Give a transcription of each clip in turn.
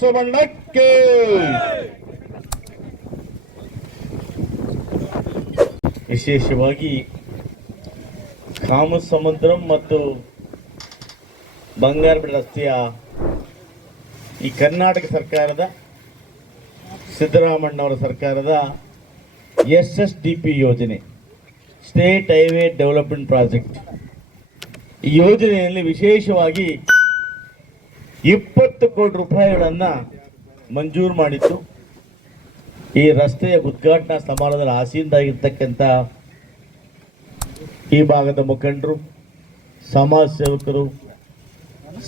ಸುವರ್ಣಕ್ಕೆ ವಿಶೇಷವಾಗಿ ಕಾಮಸಮುದ್ರಂ ಮತ್ತು ಬಂಗಾರಪೇಟೆ ರಸ್ತೆಯ ಈ ಕರ್ನಾಟಕ ಸರ್ಕಾರದ ಸಿದ್ದರಾಮಣ್ಣವರ ಸರ್ಕಾರದ ಎಸ್ ಎಸ್ ಡಿ ಪಿ ಯೋಜನೆ, ಸ್ಟೇಟ್ ಹೈವೇ ಡೆವಲಪ್ಮೆಂಟ್ ಪ್ರಾಜೆಕ್ಟ್. ಈ ಯೋಜನೆಯಲ್ಲಿ ವಿಶೇಷವಾಗಿ ಇಪ್ಪತ್ತು ಕೋಟಿ ರೂಪಾಯಿಗಳನ್ನು ಮಂಜೂರು ಮಾಡಿತ್ತು. ಈ ರಸ್ತೆಯ ಉದ್ಘಾಟನಾ ಸಮಾರಂಭದಲ್ಲಿ ಆಸೀನರಾಗಿರ್ತಕ್ಕಂಥ ಈ ಭಾಗದ ಮುಖಂಡರು, ಸಮಾಜ ಸೇವಕರು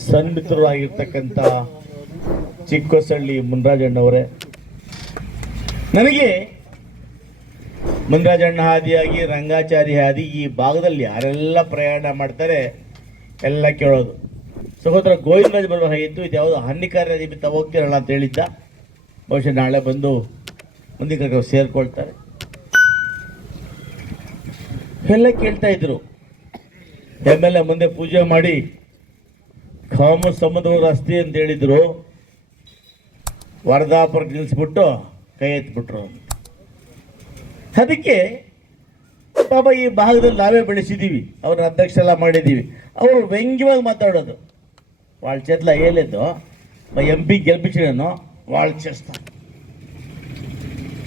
ಸನ್ಮಿತರಾಗಿರ್ತಕ್ಕಂಥ ಚಿಕ್ಕಸಳ್ಳಿ ಚಿಕ್ಕೋಸಳ್ಳಿ ಮುನ್ರಾಜಣ್ಣವರೇ ನನಗೆ ಮುನ್ರಾಜಣ್ಣ ಹಾದಿಯಾಗಿ, ರಂಗಾಚಾರಿ ಹಾದಿ ಈ ಭಾಗದಲ್ಲಿ ಯಾರೆಲ್ಲ ಪ್ರಯಾಣ ಮಾಡ್ತಾರೆ ಎಲ್ಲ ಕೇಳೋದು. ಸಹೋದರ ಗೋವಿಂದರಾಜ್ ಹಾಗಿತ್ತು ಇದು ಯಾವುದು ಹಾನಿಕಾರ್ಯ ನಿಮಿತ್ತ ಹೋಗ್ತಿರಲ್ಲ ಅಂತ ಹೇಳಿದ್ದ. ಬಹುಶಃ ನಾಳೆ ಬಂದು ಮುಂದಿನ ಸೇರ್ಕೊಳ್ತಾರೆ. ಎಲ್ಲ ಕೇಳ್ತಾ ಇದ್ರು. ಎಂ ಎಲ್ ಎ ಮುಂದೆ ಪೂಜೆ ಮಾಡಿ, ಕಾಮ ಸಮುದ್ರ ರಸ್ತೆ ಅಂತ ಹೇಳಿದ್ರು. ವರದಾಪುರಕ್ಕೆ ನಿಲ್ಲಿಸ್ಬಿಟ್ಟು ಕೈ ಎತ್ಬಿಟ್ರು ಅದಕ್ಕೆ ಪಾಪ ಈ ಭಾಗದಲ್ಲಿ ನಾವೇ ಬೆಳೆಸಿದ್ದೀವಿ ಅವ್ರ ಅಧ್ಯಕ್ಷ ಎಲ್ಲ ಮಾಡಿದ್ದೀವಿ ಅವರು ವ್ಯಂಗ್ಯವಾಗಿ ಮಾತಾಡೋದು. వాళ్ళ చేతిలో వేయలేదు మా ఎంపీ గెలిపించడాను వాళ్ళు చేస్తా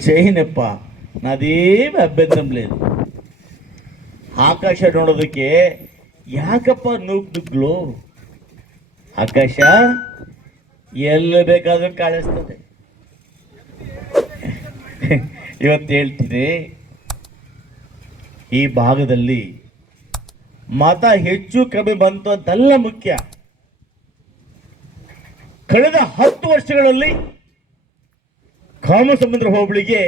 చేయనప్ప నాదేమి అభ్యంతరం లేదు ಆಕಾಶ ನೋಡೋದಕ್ಕೆ ಯಾಕಪ್ಪ ನೂಕ್ ನುಗ್ಲು ಆಕಾಶ ಎಲ್ಲಿ ಬೇಕಾದ್ರೂ ಕಾಣಿಸ್ತದೆ ಇವತ್ತು ಹೇಳ್ತೀನಿ ಈ ಭಾಗದಲ್ಲಿ ಮತ ಹೆಚ್ಚು ಕಮ್ಮಿ ಬಂತು ಅಂತಲ್ಲ ಮುಖ್ಯ ಕಳೆದ ಹತ್ತು ವರ್ಷಗಳಲ್ಲಿ ಕಾಮಸಮುದ್ರ ಹೋಬಳಿಗೆ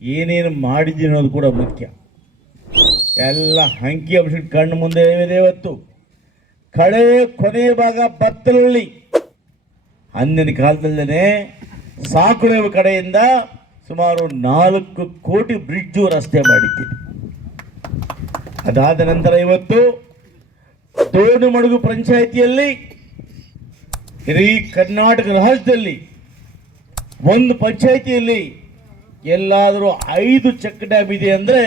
ಏನೇನು ಮಾಡಿದ್ದೀನಿ ಅನ್ನೋದು ಕೂಡ ಮುಖ್ಯ. ಎಲ್ಲ ಅಂಕಿ ಅಂಶಕ್ಕೆ ಕಣ್ಣು ಮುಂದೆ ಇದೆ ಇವತ್ತು. ಕಳೆ ಕೊನೆಯ ಭಾಗ ಬತ್ತಲಲ್ಲಿ ಅಂದಿನ ಕಾಲದಲ್ಲೇ ಸಾಕುಳೇವ ಕಡೆಯಿಂದ ಸುಮಾರು ನಾಲ್ಕು ಕೋಟಿ ಬ್ರಿಡ್ಜು ರಸ್ತೆ ಮಾಡಿದ್ದೀನಿ ಅದಾದ ನಂತರ ಇವತ್ತು ದೋಣುಮಡುಗು ಪಂಚಾಯಿತಿಯಲ್ಲಿ ಇಡೀ ಕರ್ನಾಟಕ ರಾಜ್ಯದಲ್ಲಿ ಒಂದು ಪಂಚಾಯಿತಿಯಲ್ಲಿ ಎಲ್ಲಾದರೂ ಐದು ಚೆಕ್ ಡ್ಯಾಮ್ ಇದೆ ಅಂದರೆ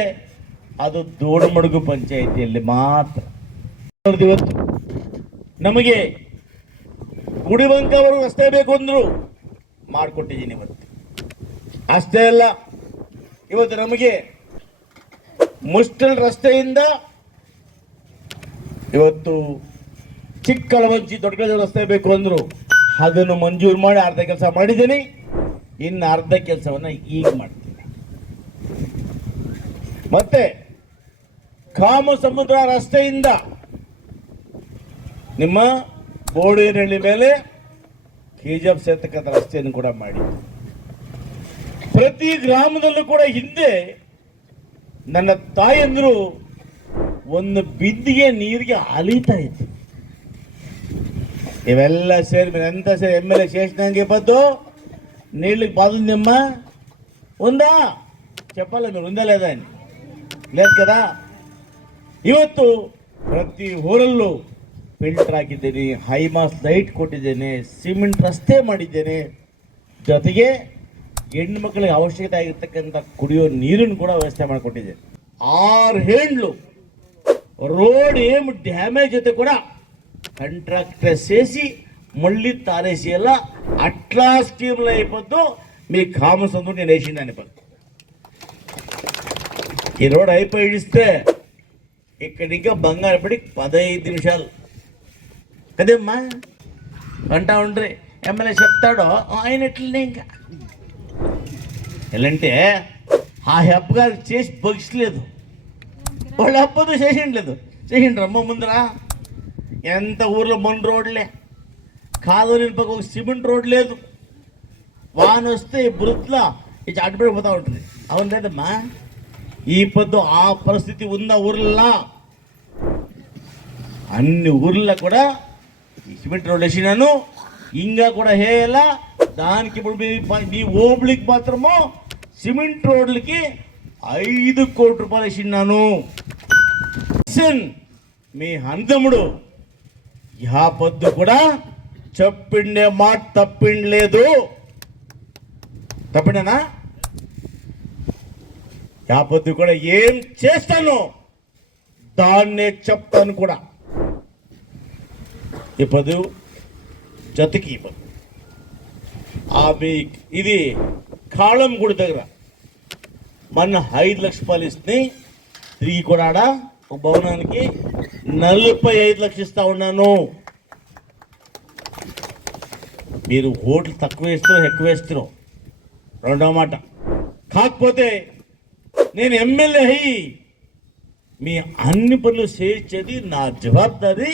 ಅದು ದೋಡಮಡುಗು ಪಂಚಾಯಿತಿಯಲ್ಲಿ ಮಾತ್ರ. ಇವತ್ತು? ನಮಗೆ ಗುಡಿಬಂಕವರು ರಸ್ತೆ ಬೇಕು ಅಂದರು ಮಾಡಿಕೊಟ್ಟಿದ್ದೀನಿ ಇವತ್ತು. ಅಷ್ಟೇ ಅಲ್ಲ, ಇವತ್ತು ನಮಗೆ ಮುಸ್ಟಲ್ ರಸ್ತೆಯಿಂದ ಇವತ್ತು ಚಿಕ್ಕಳವಂಚಿ ದೊಡ್ಡ ರಸ್ತೆ ಬೇಕು ಅಂದ್ರು. ಅದನ್ನು ಮಂಜೂರು ಮಾಡಿ ಅರ್ಧ ಕೆಲಸ ಮಾಡಿದ್ದೀನಿ. ಇನ್ನು ಅರ್ಧ ಕೆಲಸವನ್ನು ಈಗ ಮಾಡ್ತೀನಿ. ಮತ್ತೆ ಕಾಮ ಸಮುದ್ರ ರಸ್ತೆಯಿಂದ ನಿಮ್ಮ ಬೋಡಿನಹಳ್ಳಿ ಮೇಲೆ ಕೆಜಿಎಫ್ ಸೇರ್ತಕ್ಕಂಥ ರಸ್ತೆಯನ್ನು ಕೂಡ ಮಾಡಿ. ಪ್ರತಿ ಗ್ರಾಮದಲ್ಲೂ ಕೂಡ ಹಿಂದೆ ನನ್ನ ತಾಯಂದರು ಒಂದು ಬಿದ್ದಿಗೆ ನೀರಿಗೆ ಅಲೀತಾ ಇತ್ತು ಇವೆಲ್ಲ ಸೇರಿ ಎಂತ ಸೇರಿ ಎಮ್ ಎಲ್ ಎ శేషనంగి పద్దు నీళ్ళకి బాగుందమ్మా ఉందా చెప్పాలి మీరు ఉందా లేదా అని లేదు కదా ಇವತ್ತು ಪ್ರತಿ ಊರಲ್ಲೂ ಫಿಲ್ಟರ್ ಹಾಕಿದ್ದೀನಿ ಹೈಮಾಸ್ ಲೈಟ್ ಕೊಟ್ಟಿದ್ದೇನೆ ಸಿಮೆಂಟ್ ರಸ್ತೆ ಮಾಡಿದ್ದೇನೆ ಜೊತೆಗೆ ಹೆಣ್ಣು ಮಕ್ಕಳಿಗೆ ಅವಶ್ಯಕತೆ ಆಗಿರ್ತಕ್ಕಂಥ ಕುಡಿಯೋ ನೀರನ್ನು ಕೂಡ ವ್ಯವಸ್ಥೆ ಮಾಡಿಕೊಟ್ಟಿದ್ದೇನೆ ಆರು ಹೆಣ್ಣು ರೋಡ್ ಏಮ್ ಡ್ಯಾಮೇಜ್ అయితే కూడా కాంట్రాక్టర్ చేసి మళ్ళీ తారేసేలా ఎలా అట్లా స్కీమ్లో అయిపోద్దు. మీ కామసందు నేను వేసిందని పని ఈ రోడ్ అయిపోయి ఇక్కడ ఇంకా బంగారపడి పదహైదు నిమిషాలు. కదమ్మా? అంటా ఉండ్రి. ఎమ్మెల్యే చెప్తాడో? ఆయన ఎట్లనే ఇంకా? ఎలాంటే ఆ హెబ్బ గారు చేసి బొగిసలేదు. వాళ్ళు హెబ్బతో చేసిండలేదు. చేసిండ్రమ్మ ముందరా? ఎంత ఊర్లో మన్ రోడ్లే? కాదు నింపక ఒక సిమెంట్ రోడ్ లేదు. వాన వస్తే బృత్లా ఇచ్చి అడ్డుపడిపోతూ ఉంటుంది. అవును లేదమ్మా? ఈ పొద్దు ఆ పరిస్థితి ఉన్న ఊర్లా అన్ని ఊర్లో కూడా ఈ సిమెంట్ రోడ్ వేసినాను. ఇంకా కూడా హేలా దానికి ఇప్పుడు మీ ప- మీ ఓబ్లికి మాత్రము సిమెంట్ రోడ్లకి ఐదు కోట్ల రూపాయలు వేసినాను. మీ అందముడు యా పొద్దు కూడా చెప్పిండే మాట తప్పిండలేదు. తప్పిండనా? పొద్దు కూడా ఏం చేస్తాను? దాన్నే చెప్తాను కూడా. ఇప్పుడు జతకి ఇవ్వదు ఆ మీ ఇది కాళం గుడి దగ్గర. మన ఐదు లక్ష రూపాయలు ఇస్తే తిరిగి కూడా ఆడ ఒక భవనానికి నలభై ఐదు లక్షలు ఇస్తా ఉన్నాను మీరు ఓట్లు తక్కువ వేస్తున్నావు ఎక్కువ వేస్తున్నావు రెండో మాట కాకపోతే నేను ఎమ్మెల్యే అయ్యి మీ అన్ని పనులు చేయించేది నా జవాబారి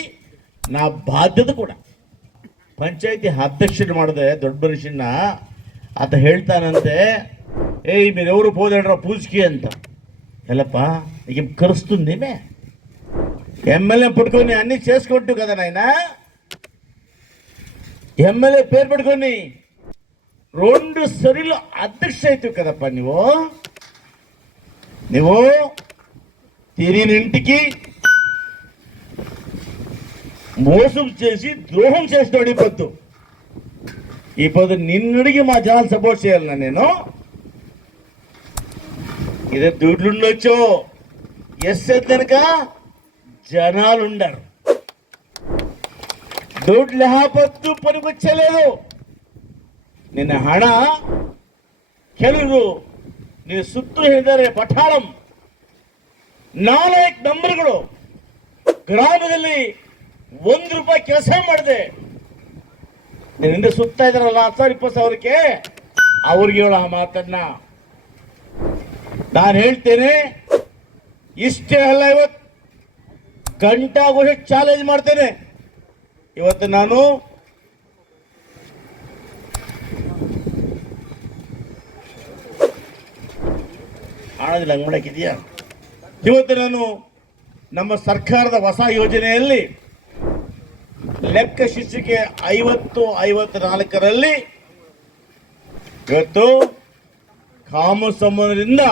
నా ಬಾಧ್ಯತೆ ಕೂಡ ಪಂಚಾಯತಿ ಅಧ್ಯಕ್ಷರು ಮಾಡಿದೆ ದೊಡ್ಡ ಮನುಷ್ಯನ ಆತ ಹೇಳ್ತಾನಂತೆ ಏಯ್ మీరెవరు పోదండ్రా పూజకి ಅಂತ ఎల్లప్ప నీకు కరుస్తుందేమే ఎమ్మెల్యే పట్టుకొని అన్ని చేసుకుంటూ కదా నాయన? ఎమ్మెల్యే పేరు పెట్టుకొని రెండు సరిలో అధ్యక్ష అవుతావు కదప్ప నువ్వు నువ్వు తిరిగిన ఇంటికి మోసం చేసి ద్రోహం చేసినాడు ఈ పొద్దు ఈ పొద్దు నిన్నడికి మా జనాలు సపోర్ట్ చేయాలన్నా నేను. ఇదే దుడ్లుండొచ్చు ఎస్ కనుక జనాలుండరు. దుడ్డు లేకపోతే పనికొచ్చలేదు నిన్న హణ ಕೆಲವರು ನೀವು ಸುತ್ತು ಹೇಳಿದರೆ ಪಠಾಣಂ ನಾಲ್ಕು ನಂಬರ್ಗಳು ಗ್ರಾಮದಲ್ಲಿ ಒಂದು ರೂಪಾಯಿ ಕೆಲಸ ಮಾಡಿದೆ ನಿನ್ನಿಂದ ಸುತ್ತ ಇದಾರಲ್ಲ ಹತ್ತು ಸಾವಿರ ಇಪ್ಪತ್ತು ಸಾವಿರಕ್ಕೆ ಅವ್ರಿಗೆ ಹೇಳೋ ಆ ಮಾತನ್ನ ನಾನು ಹೇಳ್ತೇನೆ ಇಷ್ಟೇ ಅಲ್ಲ ಇವತ್ತು ಗಂಟಾಗೋಷ ಚಾಲೆಂಜ್ ಮಾಡ್ತೇನೆ. ಇವತ್ತು ನಾನು ಆಳದಲ್ಲಿ ಹಂಗ್ ಇವತ್ತು ನಾನು ನಮ್ಮ ಸರ್ಕಾರದ ಹೊಸ ಯೋಜನೆಯಲ್ಲಿ ಲೆಕ್ಕ ಶಿಕ್ಷಿಕೆ ಐವತ್ತು ಐವತ್ತು ನಾಲ್ಕರಲ್ಲಿ ಇವತ್ತು ಕಾಮು ಸಂಬಂಧದಿಂದ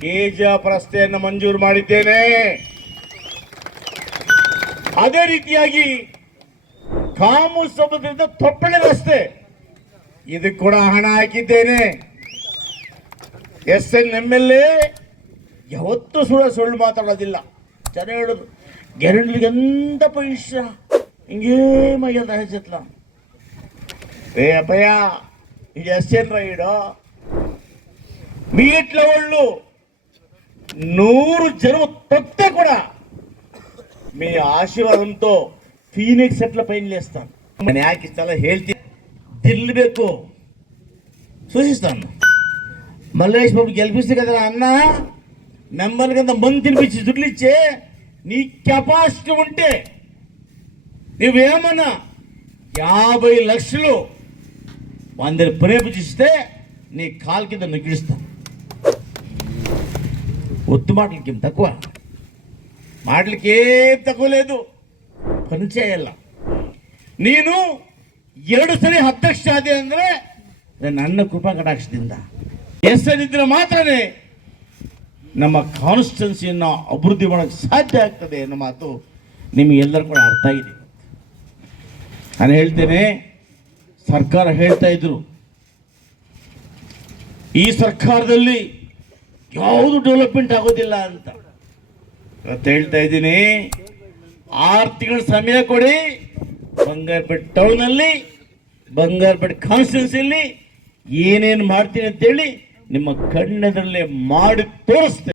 ಕೆಜಿಎಫ್ ರಸ್ತೆಯನ್ನು ಮಂಜೂರು ಮಾಡಿದ್ದೇನೆ. ಅದೇ ರೀತಿಯಾಗಿ ಕಾಮು ಸಮುದ್ರದ ತೊಪ್ಪಳೆ ರಸ್ತೆ ಇದು ಕೂಡ ಹಣ ಹಾಕಿದ್ದೇನೆ. S N M L A ಯಾವತ್ತೂ ಸುಳ್ಳು ಸುಳ್ಳು ಮಾತಾಡೋದಿಲ್ಲ. ಜನ ಹೇಳೋದು ಗೆರಂಡ್ಲಿಗೆ ಎಂತ ಪೈಷ ಹಿಂಗೇ ಮೈಯಲ್ಲ ಹೆಚ್ಚತ್ಲ. ಏ ಅಪ್ಪಯ್ಯ ಇದು ಎಸ್ ಎನ್ ರೈಡು ಮೀಟ್ಲವಳ್ಳು ನೂರು ಜನ ತತ್ತೆ ಕೂಡ. మీ ఆశీర్వాదంతో ఫీనిక్స్ సెట్ల పైన లేస్తాను. నాకు చాలా హెల్తీ దిల్లు బెక్కు. సూచిస్తాను మల్లేష్ బాబు గెలిపిస్తే కదా అన్న నెంబర్ కింద మందు తినిపించి దుడ్లిచ్చే నీ కెపాసిటీ ఉంటే నువ్వేమన్నా యాభై లక్షలు అందరి ప్రేమించిస్తే నీ కాలు కింద నొక్కిస్తాను ఒత్తు మాటలకి తక్కువ? మాటలకి ఏం తక్కువ లేదు పని చేయాల ನೀನು ಎರಡು ಸರಿ ಅಧ್ಯಕ್ಷ ಆದೆ ಅಂದ್ರೆ ನನ್ನ ಕೃಪಾ ಕಟಾಕ್ಷದಿಂದ ಹೆಸರಿದ್ರೆ ಮಾತ್ರನೇ ನಮ್ಮ ಕಾನ್ಸ್ಟಿಟ್ಯೂನ್ಸಿಯನ್ನು ಅಭಿವೃದ್ಧಿ ಮಾಡೋಕ್ಕೆ ಸಾಧ್ಯ ಆಗ್ತದೆ ಅನ್ನೋ ಮಾತು ನಿಮಗೆಲ್ಲರೂ ಕೂಡ ಅರ್ಥ ಆಗಿದೆ ನಾನು ಹೇಳ್ತೇನೆ ಸರ್ಕಾರ ಹೇಳ್ತಾ ಇದ್ರು ಈ ಸರ್ಕಾರದಲ್ಲಿ ಯಾವುದು ಡೆವಲಪ್ಮೆಂಟ್ ಆಗೋದಿಲ್ಲ ಅಂತ ಇವತ್ತು ಹೇಳ್ತಾ ಇದ್ದೀನಿ ಆರು ತಿಂಗಳ ಸಮಯ ಕೊಡಿ. ಬಂಗಾರಪೇಟೆ ಟೌನಲ್ಲಿ ಬಂಗಾರಪೇಟೆ ಕಾನ್ಸ್ಟಿಟ್ಯೂನ್ಸಿಯಲ್ಲಿ ಏನೇನು ಮಾಡ್ತೀನಿ ಅಂತೇಳಿ ನಿಮ್ಮ ಕಣ್ಣದಲ್ಲೇ ಮಾಡಿ ತೋರಿಸ್ತೇನೆ.